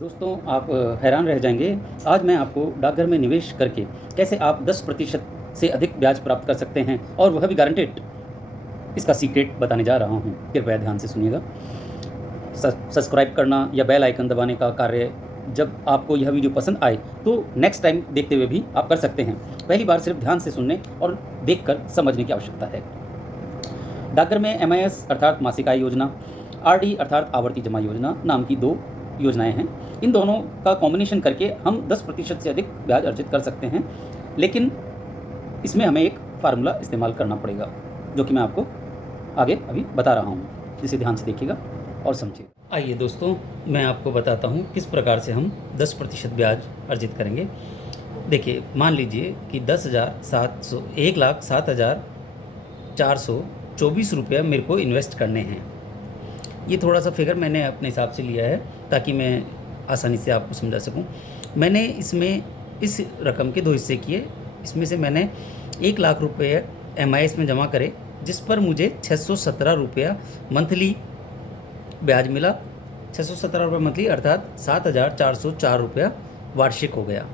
दोस्तों आप हैरान रह जाएंगे। आज मैं आपको डाकघर में निवेश करके कैसे आप 10% से अधिक ब्याज प्राप्त कर सकते हैं, और वह भी गारंटेड। इसका सीक्रेट बताने जा रहा हूँ, कृपया ध्यान से सुनिएगा। सब्सक्राइब करना या बेल आइकन दबाने का कार्य जब आपको यह वीडियो पसंद आए तो नेक्स्ट टाइम देखते हुए भी आप कर सकते हैं। पहली बार सिर्फ ध्यान से सुनने और देखकर समझने की आवश्यकता है। डाकघर में MIS अर्थात मासिक आय योजना, RD अर्थात आवर्ती जमा योजना नाम की 2 योजनाएं हैं। इन दोनों का कॉम्बिनेशन करके हम 10% से अधिक ब्याज अर्जित कर सकते हैं, लेकिन इसमें हमें एक फार्मूला इस्तेमाल करना पड़ेगा, जो कि मैं आपको आगे अभी बता रहा हूँ, जिसे ध्यान से देखिएगा और समझिए। आइए दोस्तों, मैं आपको बताता हूँ किस प्रकार से हम 10% ब्याज अर्जित करेंगे। देखिए, मान लीजिए कि 1,07,424 रुपये मेरे को इन्वेस्ट करने हैं। ये थोड़ा सा फिगर मैंने अपने हिसाब से लिया है ताकि मैं आसानी से आपको समझा सकूं। मैंने इसमें इस रकम के 2 हिस्से किए। इसमें से मैंने 1,00,000 रुपये MIS में जमा करे, जिस पर मुझे 617 रुपया मंथली ब्याज मिला। 617 रुपये मंथली अर्थात 7,404 रुपया वार्षिक हो गया।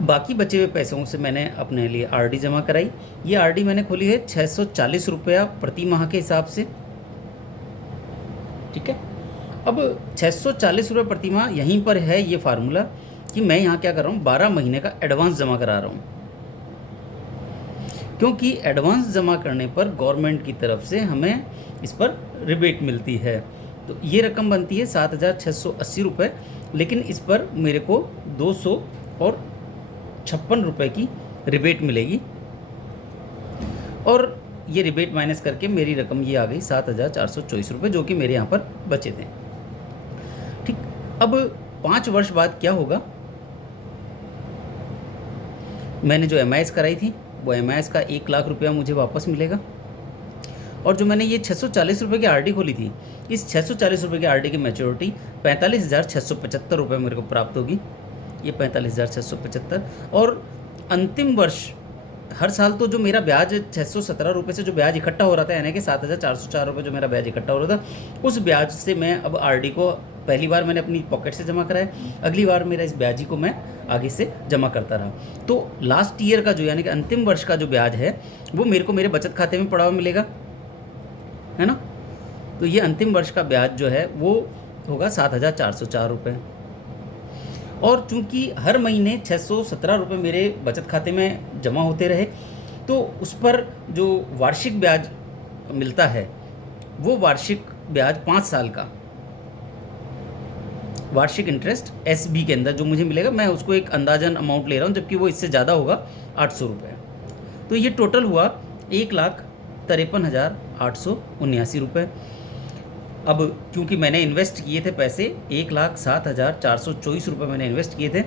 बाकी बचे हुए पैसों से मैंने अपने लिए RD जमा कराई। ये RD मैंने खोली है 640 रुपया प्रति माह के हिसाब से। ठीक है, अब 640 रुपये प्रति माह, यहीं पर है ये फार्मूला कि मैं यहाँ क्या कर रहा हूँ, 12 महीने का एडवांस जमा करा रहा हूँ, क्योंकि एडवांस जमा करने पर गवर्नमेंट की तरफ से हमें इस पर रिबेट मिलती है। तो ये रकम बनती है 7,680 रुपये, लेकिन इस पर मेरे को 256 रुपये की रिबेट मिलेगी, और ये रिबेट माइनस करके मेरी रकम ये आ गई 7,424 रुपये, जो कि मेरे यहाँ पर बचे थे। ठीक, अब 5 वर्ष बाद क्या होगा, मैंने जो MIS कराई थी वो MIS का 1,00,000 रुपया मुझे वापस मिलेगा, और जो मैंने ये 640 रुपये की RD खोली थी, इस 640 रुपये की RD की मैच्योरिटी 45,675 रुपये मेरे को प्राप्त होगी। ये 45,675, और अंतिम वर्ष हर साल तो जो मेरा ब्याज 617 रुपये से जो ब्याज इकट्ठा हो रहा था, यानी कि 7,404 रुपये जो मेरा ब्याज इकट्ठा हो रहा था, उस ब्याज से मैं अब RD को पहली बार मैंने अपनी पॉकेट से जमा कराया, अगली बार मेरा इस ब्याज को मैं आगे से जमा करता रहा। तो लास्ट ईयर का जो, यानी कि अंतिम वर्ष का जो ब्याज है, वो मेरे को मेरे बचत खाते में पड़ा हुआ मिलेगा, है ना। तो ये अंतिम वर्ष का ब्याज जो है वो होगा 7,404 रुपये, और चूंकि हर महीने 617 रुपये मेरे बचत खाते में जमा होते रहे, तो उस पर जो वार्षिक ब्याज मिलता है वो वार्षिक ब्याज 5 साल का वार्षिक इंटरेस्ट SB के अंदर जो मुझे मिलेगा, मैं उसको एक अंदाजन अमाउंट ले रहा हूँ, जबकि वो इससे ज़्यादा होगा 800 रुपये। तो ये टोटल हुआ 1,53,879 रुपये। अब क्योंकि मैंने इन्वेस्ट किए थे पैसे 1,07,424 रुपये मैंने इन्वेस्ट किए थे,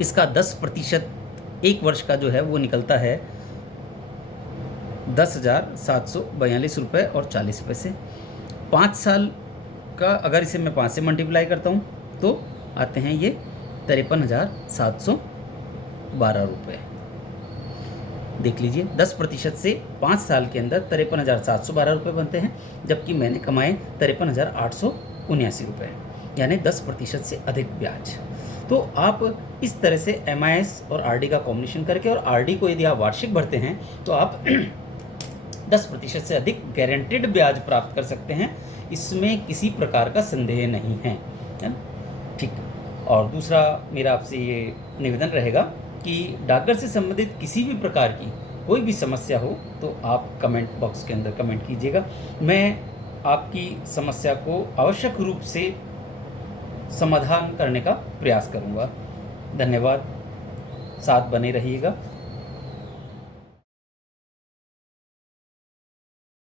इसका 10% एक वर्ष का जो है वो निकलता है 10,742 रुपये और 40 पैसे। 5 साल का अगर इसे मैं 5 से मल्टीप्लाई करता हूँ तो आते हैं ये 53,712 रुपये। देख लीजिए, 10% से 5 साल के अंदर 53,712 रुपये बनते हैं, जबकि मैंने कमाए 53,879 रुपये, यानी 10% से अधिक ब्याज। तो आप इस तरह से MIS और RD का कॉम्बिनेशन करके, और RD को यदि आप वार्षिक भरते हैं तो आप 10% से अधिक गारंटेड ब्याज प्राप्त कर सकते हैं। इसमें किसी प्रकार का संदेह नहीं है ना। ठीक, और दूसरा मेरा आपसे ये निवेदन रहेगा कि डाकघर से संबंधित किसी भी प्रकार की कोई भी समस्या हो तो आप कमेंट बॉक्स के अंदर कमेंट कीजिएगा। मैं आपकी समस्या को आवश्यक रूप से समाधान करने का प्रयास करूंगा। धन्यवाद, साथ बने रहिएगा।